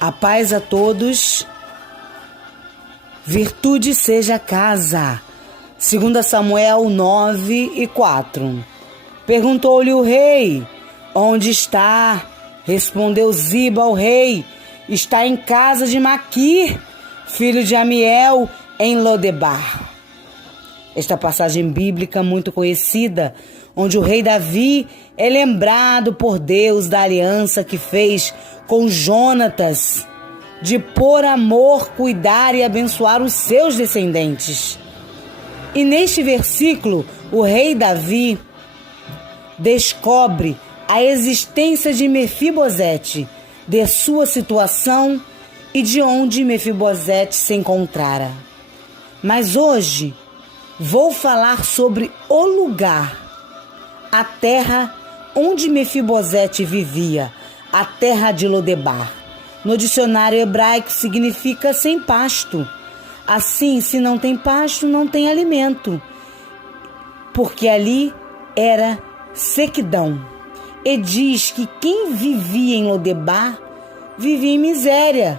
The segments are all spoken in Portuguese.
A paz a todos. Virtude seja a casa. 2 Samuel 9:4. Perguntou-lhe o rei: onde está? Respondeu Ziba ao rei: está em casa de Maquir, filho de Amiel, em Lodebar. Esta passagem bíblica muito conhecida, onde o rei Davi é lembrado por Deus da aliança que fez com Jonatas, de por amor cuidar e abençoar os seus descendentes. E neste versículo, o rei Davi descobre a existência de Mefibosete, de sua situação e de onde Mefibosete se encontrara. Mas hoje vou falar sobre o lugar, a terra onde Mefibosete vivia, a terra de Lodebar. No dicionário hebraico significa sem pasto. Assim, se não tem pasto, não tem alimento, porque ali era sequidão. E diz que quem vivia em Lodebar vivia em miséria,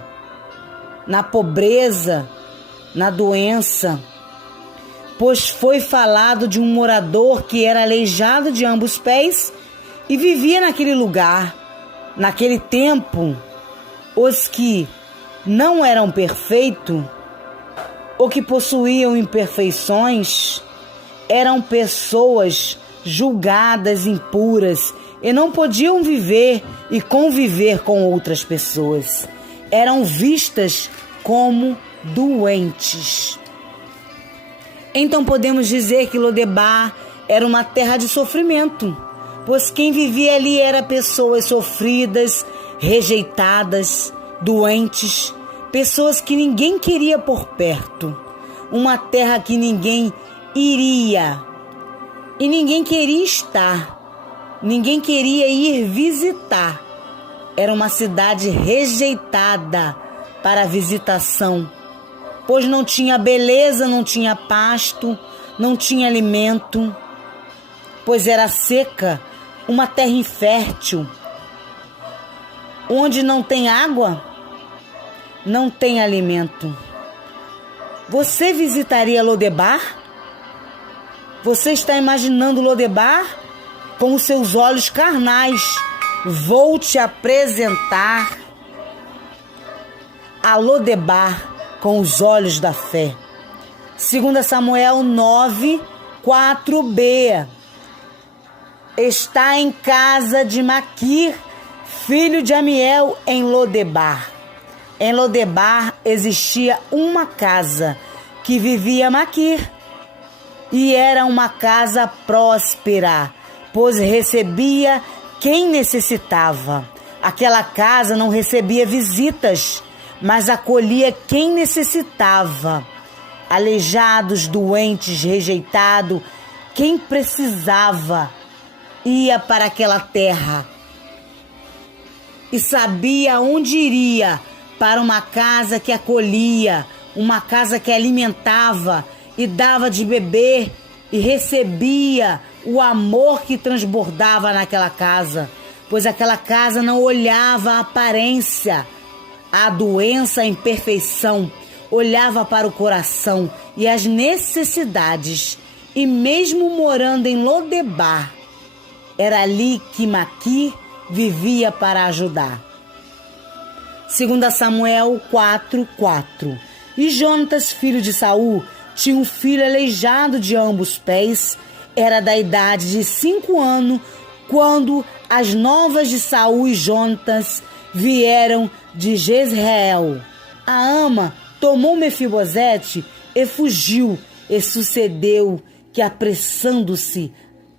na pobreza, na doença, pois foi falado de um morador que era aleijado de ambos os pés e vivia naquele lugar. Naquele tempo, os que não eram perfeitos ou que possuíam imperfeições eram pessoas julgadas impuras e não podiam viver e conviver com outras pessoas. Eram vistas como doentes. Então podemos dizer que Lodebar era uma terra de sofrimento, pois quem vivia ali era pessoas sofridas, rejeitadas, doentes, pessoas que ninguém queria por perto, uma terra que ninguém iria e ninguém queria estar, ninguém queria ir visitar. Era uma cidade rejeitada para visitação, pois não tinha beleza, não tinha pasto, não tinha alimento, pois era seca, uma terra infértil. Onde não tem água, não tem alimento. Você visitaria Lodebar? Você está imaginando Lodebar? Com os seus olhos carnais, vou te apresentar a Lodebar com os olhos da fé. 2 Samuel 9:4b. Está em casa de Maquir, filho de Amiel, em Lodebar. Em Lodebar existia uma casa que vivia Maquir, e era uma casa próspera, pois recebia quem necessitava. Aquela casa não recebia visitas, mas acolhia quem necessitava. Aleijados, doentes, rejeitados, quem precisava ia para aquela terra e sabia onde iria, para uma casa que acolhia, uma casa que alimentava e dava de beber e recebia o amor que transbordava naquela casa, pois aquela casa não olhava a aparência, a doença, a imperfeição, olhava para o coração e as necessidades. E mesmo morando em Lodebar, era ali que Maquir vivia para ajudar. 2 Samuel 4:4. E Jonatas, filho de Saul, tinha um filho aleijado de ambos os pés. Era da idade de 5 anos, quando as novas de Saul e Jonatas vieram de Jezreel. A ama tomou Mefibosete e fugiu, e sucedeu que, apressando-se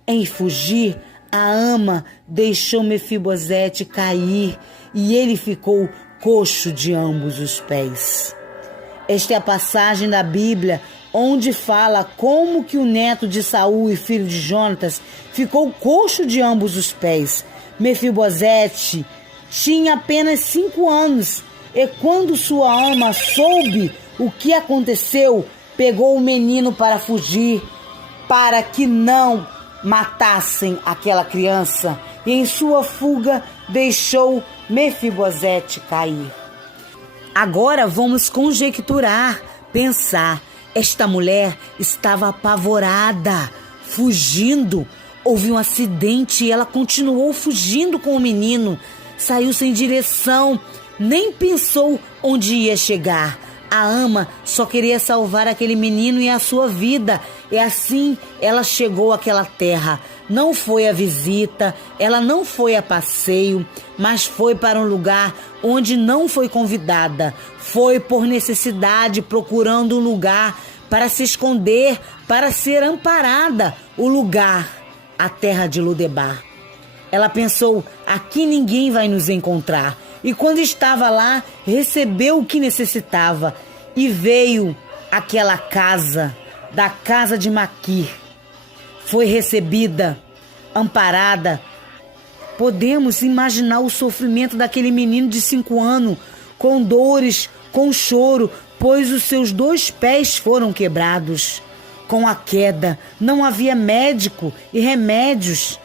em fugir, a ama deixou Mefibosete cair e ele ficou coxo de ambos os pés. Esta é a passagem da Bíblia onde fala como que o neto de Saul e filho de Jonatas ficou coxo de ambos os pés. Mefibosete tinha apenas 5 anos e quando sua ama soube o que aconteceu, pegou o menino para fugir, para que não matassem aquela criança, e em sua fuga deixou Mefibosete cair. Agora vamos conjecturar, pensar. Esta mulher estava apavorada, fugindo. Houve um acidente e ela continuou fugindo com o menino. Saiu sem direção, nem pensou onde ia chegar. A ama só queria salvar aquele menino e a sua vida. E assim ela chegou àquela terra. Não foi a visita, ela não foi a passeio, mas foi para um lugar onde não foi convidada. Foi por necessidade, procurando um lugar para se esconder, para ser amparada. O lugar, a terra de Lodebar. Ela pensou, aqui ninguém vai nos encontrar. E quando estava lá, recebeu o que necessitava. E veio àquela casa, da casa de Maquir. Foi recebida, amparada. Podemos imaginar o sofrimento daquele menino de 5 anos, com dores, com choro, pois os seus 2 pés foram quebrados. Com a queda, não havia médico e remédios.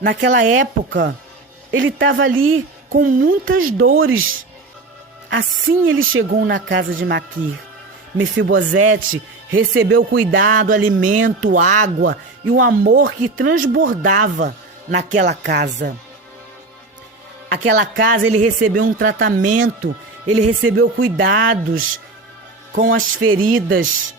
Naquela época, ele estava ali com muitas dores. Assim ele chegou na casa de Maquir. Mefibosete recebeu cuidado, alimento, água e o amor que transbordava naquela casa. Aquela casa ele recebeu um tratamento, ele recebeu cuidados com as feridas.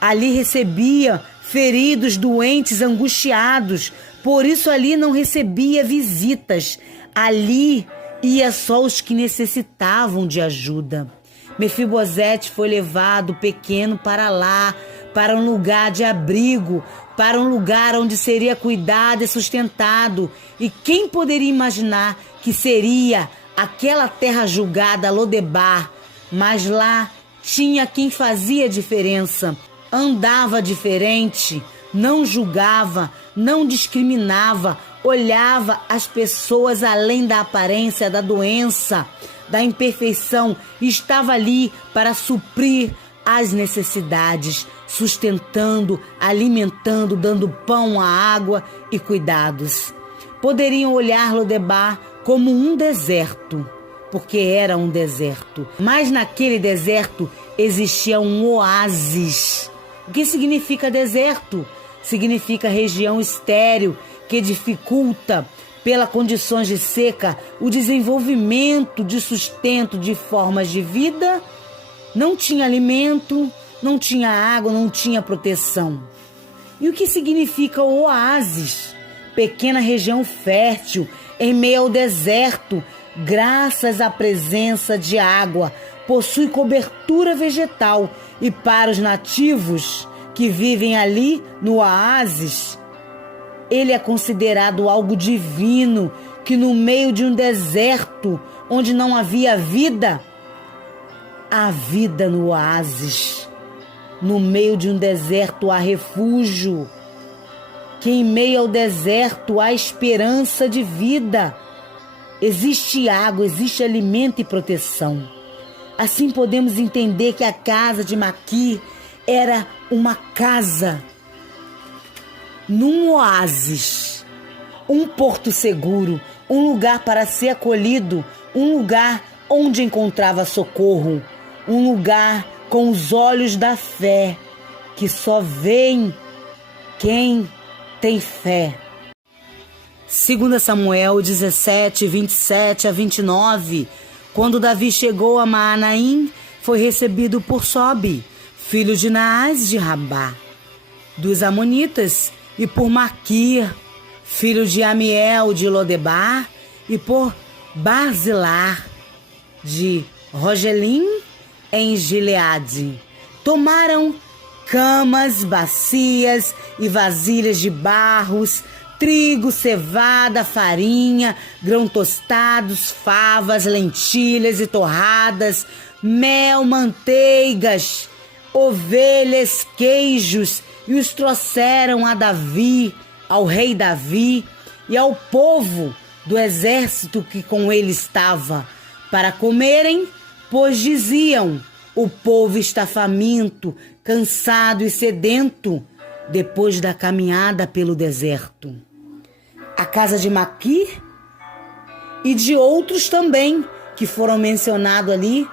Ali recebia feridos, doentes, angustiados. Por isso ali não recebia visitas. Ali ia só os que necessitavam de ajuda. Mefibosete foi levado pequeno para lá, para um lugar de abrigo, para um lugar onde seria cuidado e sustentado. E quem poderia imaginar que seria aquela terra julgada Lodebar? Mas lá tinha quem fazia diferença, andava diferente, não julgava, não discriminava, olhava as pessoas além da aparência, da doença, da imperfeição, e estava ali para suprir as necessidades, sustentando, alimentando, dando pão, a água e cuidados. Poderiam olhar Lodebar como um deserto, porque era um deserto. Mas naquele deserto existia um oásis. O que significa deserto? Significa região estéril que dificulta, pelas condições de seca, o desenvolvimento de sustento de formas de vida. Não tinha alimento, não tinha água, não tinha proteção. E o que significa o oásis? Pequena região fértil em meio ao deserto, graças à presença de água, possui cobertura vegetal, e para os nativos que vivem ali no oásis, ele é considerado algo divino, que no meio de um deserto onde não havia vida, há vida no oásis. No meio de um deserto há refúgio, que em meio ao deserto há esperança de vida. Existe água, existe alimento e proteção. Assim podemos entender que a casa de Maquir era uma casa num oásis, um porto seguro, um lugar para ser acolhido, um lugar onde encontrava socorro, um lugar com os olhos da fé, que só vêem quem tem fé. 2 Samuel 17, 27 a 29. Quando Davi chegou a Maanaim, foi recebido por Sobi, filho de Naás de Rabá, dos Amonitas, e por Maquir, filho de Amiel de Lodebar, e por Barzilar de Rogelim em Gileade. Tomaram camas, bacias e vasilhas de barros, trigo, cevada, farinha, grão tostados, favas, lentilhas e torradas, mel, manteigas, ovelhas, queijos, e os trouxeram a Davi, ao rei Davi e ao povo do exército que com ele estava, para comerem, pois diziam: o povo está faminto, cansado e sedento, depois da caminhada pelo deserto. A casa de Maquir e de outros também que foram mencionados ali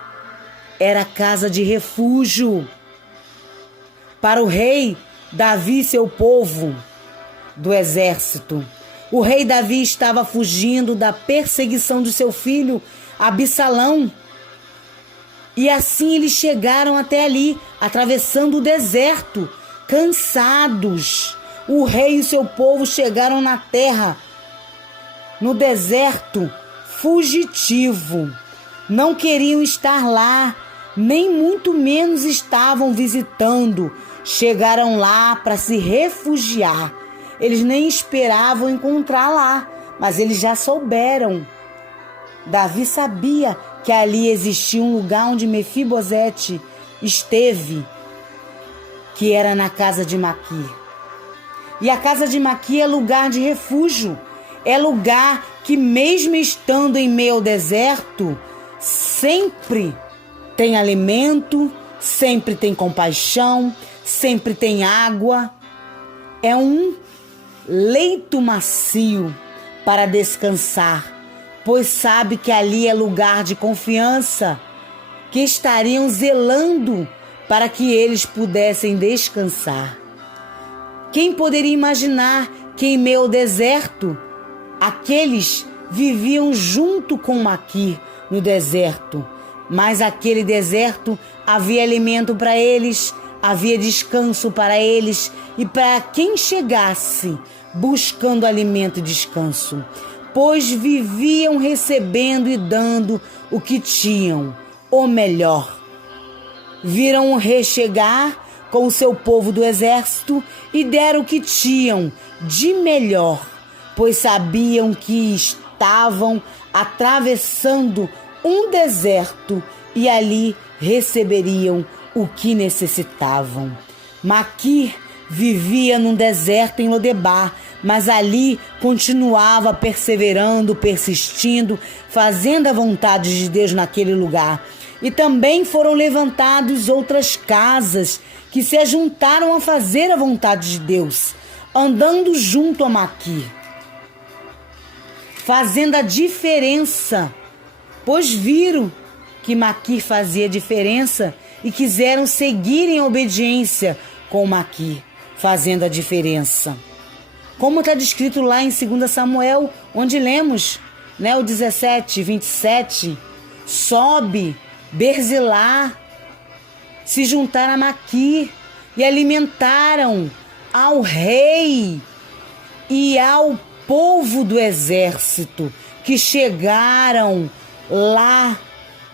era a casa de refúgio para o rei Davi e seu povo do exército. O rei Davi estava fugindo da perseguição de seu filho Absalão. E assim eles chegaram até ali, atravessando o deserto, cansados. O rei e seu povo chegaram na terra, no deserto, fugitivo. Não queriam estar lá, nem muito menos estavam visitando. Chegaram lá para se refugiar. Eles nem esperavam encontrar lá, mas eles já souberam. Davi sabia que ali existia um lugar onde Mefibosete esteve, que era na casa de Maquir. E a casa de Maquir é lugar de refúgio, é lugar que mesmo estando em meio ao deserto, sempre tem alimento, sempre tem compaixão, sempre tem água. É um leito macio para descansar, pois sabe que ali é lugar de confiança, que estariam zelando para que eles pudessem descansar. Quem poderia imaginar que em meio ao deserto, aqueles viviam junto com Maquir no deserto, mas aquele deserto havia alimento para eles, havia descanso para eles e para quem chegasse buscando alimento e descanso, pois viviam recebendo e dando o que tinham, ou melhor. Viram o rei chegar com o seu povo do exército e deram o que tinham de melhor, pois sabiam que estavam atravessando um deserto e ali receberiam o que necessitavam. Maquir vivia num deserto em Lodebar, mas ali continuava perseverando, persistindo, fazendo a vontade de Deus naquele lugar. E também foram levantadas outras casas que se ajuntaram a fazer a vontade de Deus, andando junto a Maquir, fazendo a diferença, pois viram que Maquir fazia diferença e quiseram seguir em obediência com Maquir, fazendo a diferença. Como está descrito lá em 2 Samuel, onde lemos, o 17, 27, sobe Berzilá, se juntaram a Maquir e alimentaram ao rei e ao povo do exército que chegaram lá.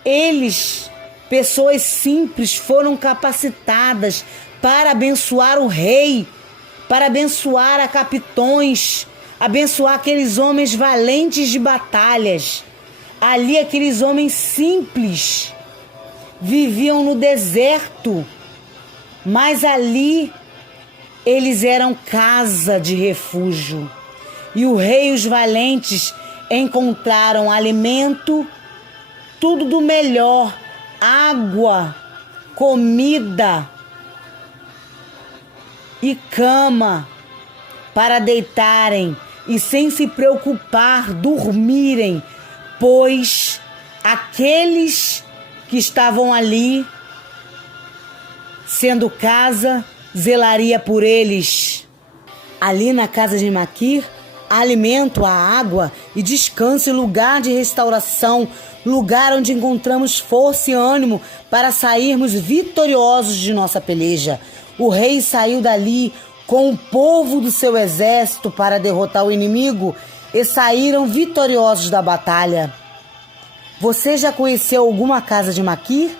Eles, pessoas simples, foram capacitadas para abençoar o rei, para abençoar a capitões, abençoar aqueles homens valentes de batalhas. Ali aqueles homens simples viviam no deserto, mas ali eles eram casa de refúgio. E o rei e os valentes encontraram alimento, tudo do melhor, água, comida e cama para deitarem e sem se preocupar dormirem, pois aqueles que estavam ali, sendo casa, zelaria por eles. Ali na casa de Maquir, há alimento, há água e descanso e lugar de restauração, lugar onde encontramos força e ânimo para sairmos vitoriosos de nossa peleja. O rei saiu dali com o povo do seu exército para derrotar o inimigo e saíram vitoriosos da batalha. Você já conheceu alguma casa de Maquir?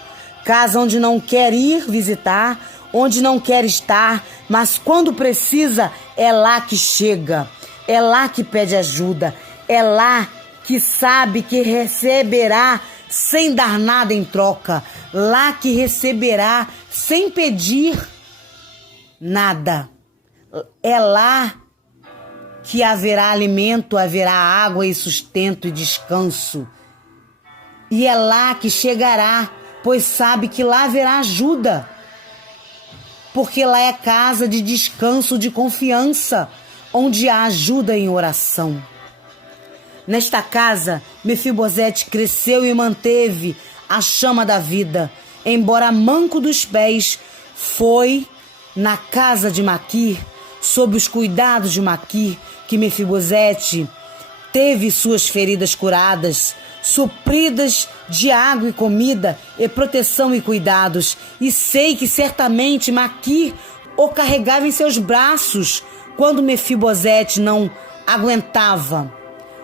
Casa onde não quer ir visitar, onde não quer estar, mas quando precisa é lá que chega, é lá que pede ajuda, é lá que sabe que receberá sem dar nada em troca, lá que receberá sem pedir nada. É lá que haverá alimento, haverá água e sustento e descanso. E é lá que chegará, pois sabe que lá haverá ajuda. Porque lá é casa de descanso, de confiança, onde há ajuda em oração. Nesta casa, Mefibosete cresceu e manteve a chama da vida. Embora manco dos pés, foi na casa de Maquir, sob os cuidados de Maquir, que Mefibosete teve suas feridas curadas, supridas de água e comida, e proteção e cuidados. E sei que certamente Maquir o carregava em seus braços quando Mefibosete não aguentava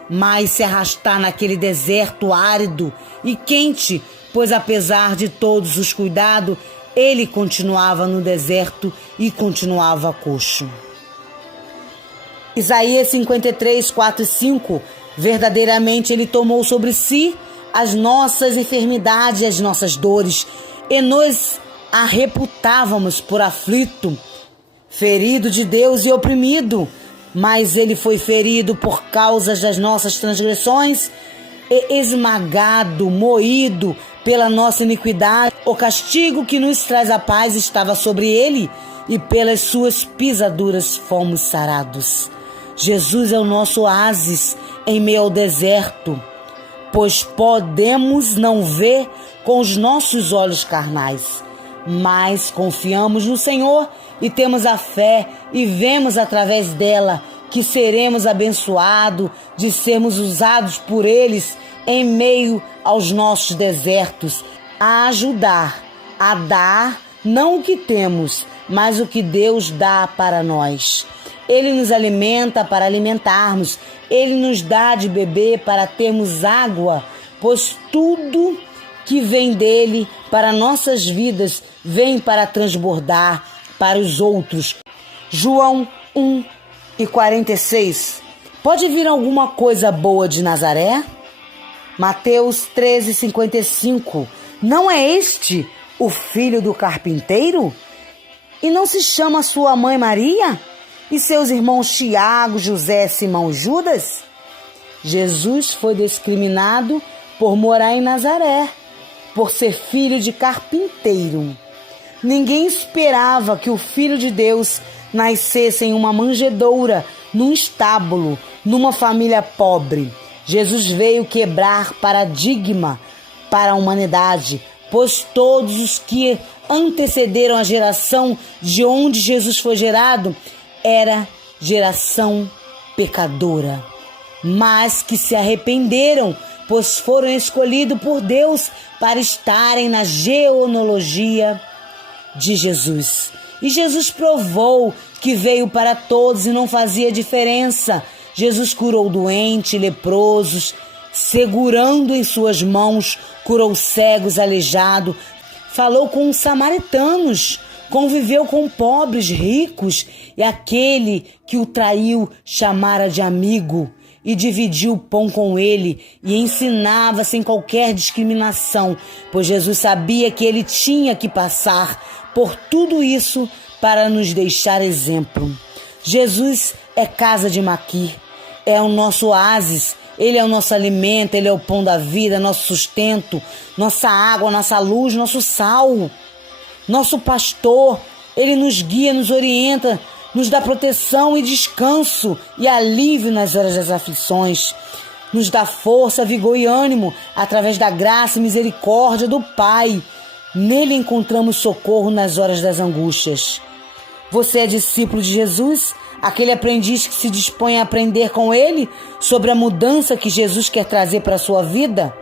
mais se arrastar naquele deserto árido e quente, pois apesar de todos os cuidados, ele continuava no deserto e continuava coxo. Isaías 53, 4 e 5. Verdadeiramente ele tomou sobre si as nossas enfermidades e as nossas dores, e nós a reputávamos por aflito, ferido de Deus e oprimido. Mas ele foi ferido por causa das nossas transgressões e esmagado, moído pela nossa iniquidade. O castigo que nos traz a paz estava sobre ele, e pelas suas pisaduras fomos sarados. Jesus é o nosso oásis em meio ao deserto, pois podemos não ver com os nossos olhos carnais, mas confiamos no Senhor e temos a fé e vemos através dela que seremos abençoados de sermos usados por eles em meio aos nossos desertos, a ajudar, a dar não o que temos, mas o que Deus dá para nós. Ele nos alimenta para alimentarmos, Ele nos dá de beber para termos água, pois tudo que vem dele para nossas vidas vem para transbordar para os outros. João 1 e 46. Pode vir alguma coisa boa de Nazaré? Mateus 13, 55. Não é este o filho do carpinteiro? E não se chama sua mãe Maria? E seus irmãos Tiago, José, Simão e Judas? Jesus foi discriminado por morar em Nazaré, por ser filho de carpinteiro. Ninguém esperava que o Filho de Deus nascesse em uma manjedoura, num estábulo, numa família pobre. Jesus veio quebrar paradigma para a humanidade, pois todos os que antecederam a geração de onde Jesus foi gerado era geração pecadora, mas que se arrependeram, pois foram escolhidos por Deus para estarem na genealogia de Jesus. E Jesus provou que veio para todos e não fazia diferença. Jesus curou doentes, leprosos, segurando em suas mãos, curou cegos, aleijados, falou com os samaritanos, conviveu com pobres, ricos, e aquele que o traiu chamara de amigo e dividiu o pão com ele e ensinava sem qualquer discriminação, pois Jesus sabia que ele tinha que passar por tudo isso para nos deixar exemplo. Jesus é casa de Maquir, é o nosso oásis, ele é o nosso alimento, ele é o pão da vida, nosso sustento, nossa água, nossa luz, nosso sal, nosso pastor. Ele nos guia, nos orienta, nos dá proteção e descanso e alívio nas horas das aflições. Nos dá força, vigor e ânimo através da graça e misericórdia do Pai. Nele encontramos socorro nas horas das angústias. Você é discípulo de Jesus? Aquele aprendiz que se dispõe a aprender com ele sobre a mudança que Jesus quer trazer para a sua vida?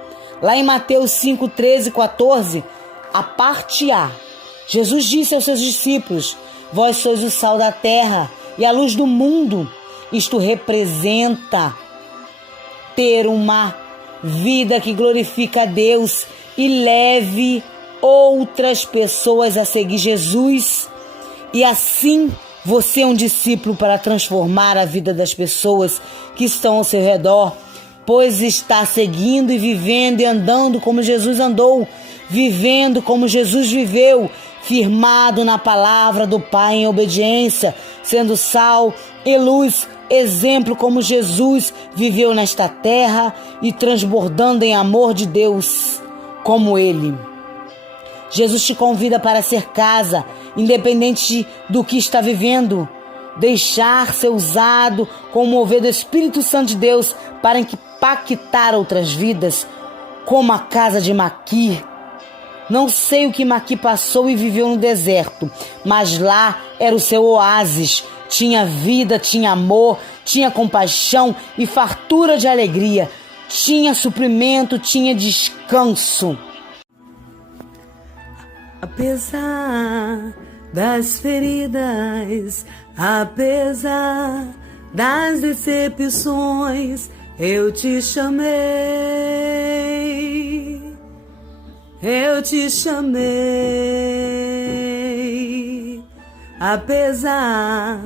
Lá em Mateus 5, 13 e 14, a parte A, Jesus disse aos seus discípulos: vós sois o sal da terra e a luz do mundo. Isto representa ter uma vida que glorifica a Deus e leve outras pessoas a seguir Jesus. E assim você é um discípulo para transformar a vida das pessoas que estão ao seu redor, pois está seguindo e vivendo e andando como Jesus andou, vivendo como Jesus viveu, firmado na palavra do Pai em obediência, sendo sal e luz, exemplo como Jesus viveu nesta terra e transbordando em amor de Deus como Ele. Jesus te convida para ser casa, independente do que está vivendo, deixar ser usado com o mover do Espírito Santo de Deus impactar outras vidas, como a casa de Maquir. Não sei o que Maquir passou e viveu no deserto, mas lá era o seu oásis. Tinha vida, tinha amor, tinha compaixão e fartura de alegria. Tinha suprimento, tinha descanso. Apesar das feridas, apesar das decepções, eu te chamei. Eu te chamei, apesar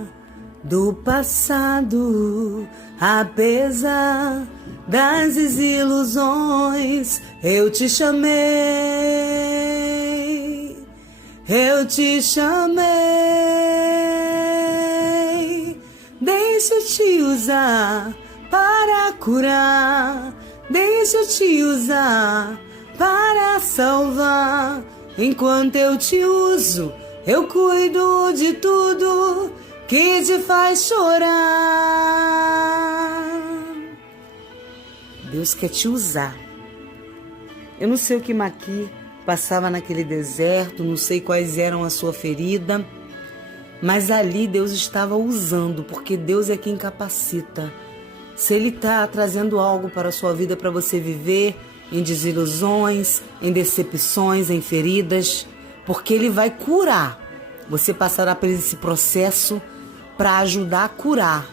do passado, apesar das desilusões, eu te chamei, eu te chamei. Deixa eu te usar para curar, deixa eu te usar para salvar. Enquanto eu te uso, eu cuido de tudo que te faz chorar. Deus quer te usar. Eu não sei o que Maquir passava naquele deserto, não sei quais eram a sua ferida, mas ali Deus estava usando, porque Deus é quem capacita. Se Ele está trazendo algo para a sua vida para você viver, em desilusões, em decepções, em feridas, porque Ele vai curar. Você passará por esse processo para ajudar a curar.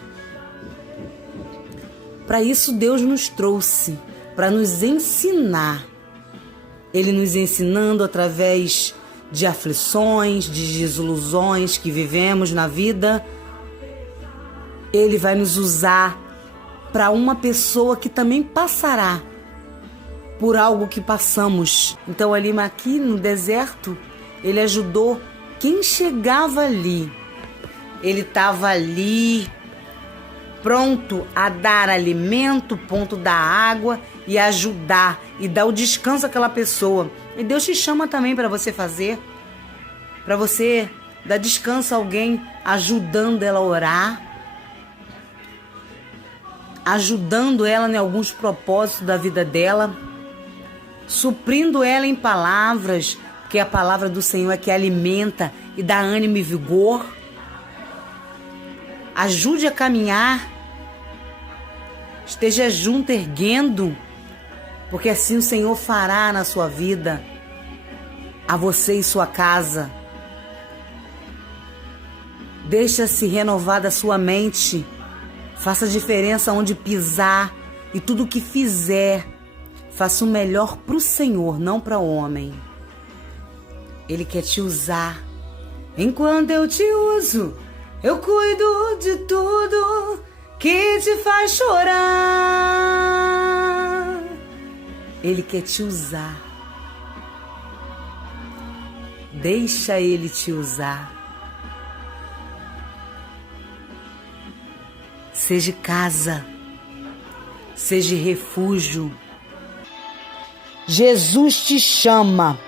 Para isso Deus nos trouxe, para nos ensinar. Ele nos ensinando através de aflições, de desilusões que vivemos na vida. Ele vai nos usar para uma pessoa que também passará por algo que passamos. Então ali Maquir, no deserto, ele ajudou quem chegava ali. Ele estava ali, pronto a dar alimento, ponto da água e ajudar e dar o descanso àquela pessoa. E Deus te chama também para você fazer, para você dar descanso a alguém, ajudando ela a orar, ajudando ela em alguns propósitos da vida dela, suprindo ela em palavras, porque a palavra do Senhor é que alimenta e dá ânimo e vigor. Ajude a caminhar, esteja junto, erguendo, porque assim o Senhor fará na sua vida, a você e sua casa. Deixa-se renovada a sua mente, faça diferença onde pisar e tudo o que fizer, faça o melhor para o Senhor, não para o homem. Ele quer te usar. Enquanto eu te uso, eu cuido de tudo que te faz chorar. Ele quer te usar. Deixa Ele te usar. Seja casa, seja refúgio. Jesus te chama.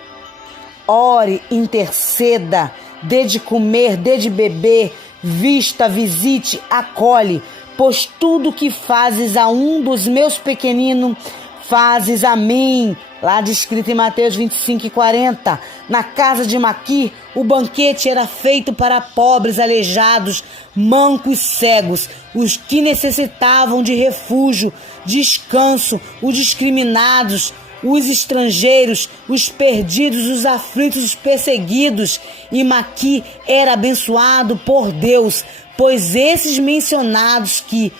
Ore, interceda, dê de comer, dê de beber, vista, visite, acolhe, pois tudo que fazes a um dos meus pequeninos, fazes a mim. Lá descrito em Mateus 25:40. Na casa de Maquir, o banquete era feito para pobres, aleijados, mancos, cegos, os que necessitavam de refúgio, descanso, os discriminados, os estrangeiros, os perdidos, os aflitos, os perseguidos. E Maquir era abençoado por Deus, pois esses mencionados que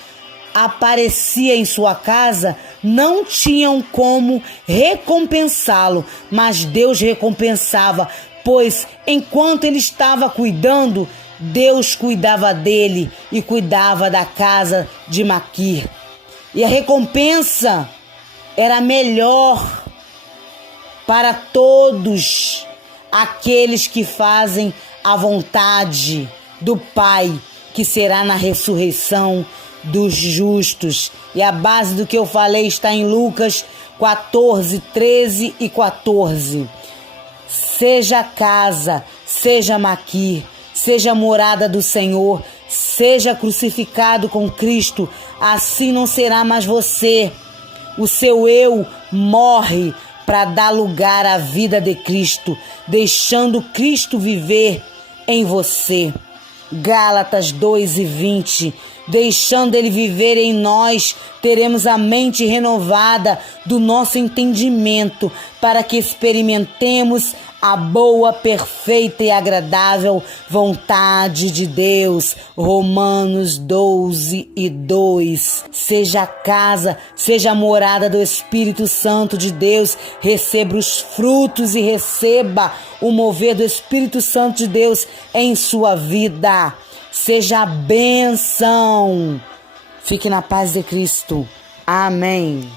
aparecia em sua casa não tinham como recompensá-lo, mas Deus recompensava, pois enquanto ele estava cuidando, Deus cuidava dele e cuidava da casa de Maquir. E a recompensa era melhor para todos aqueles que fazem a vontade do Pai, que será na ressurreição dos justos. E a base do que eu falei está em Lucas 14, 13 e 14. Seja casa, seja Maquir, seja morada do Senhor, seja crucificado com Cristo, assim não será mais você, O seu eu morre para dar lugar à vida de Cristo, deixando Cristo viver em você. Gálatas 2:20. Deixando Ele viver em nós, teremos a mente renovada do nosso entendimento para que experimentemos a boa, perfeita e agradável vontade de Deus. Romanos 12:2. Seja a casa, seja a morada do Espírito Santo de Deus, receba os frutos e receba o mover do Espírito Santo de Deus em sua vida. Seja a bênção. Fique na paz de Cristo. Amém.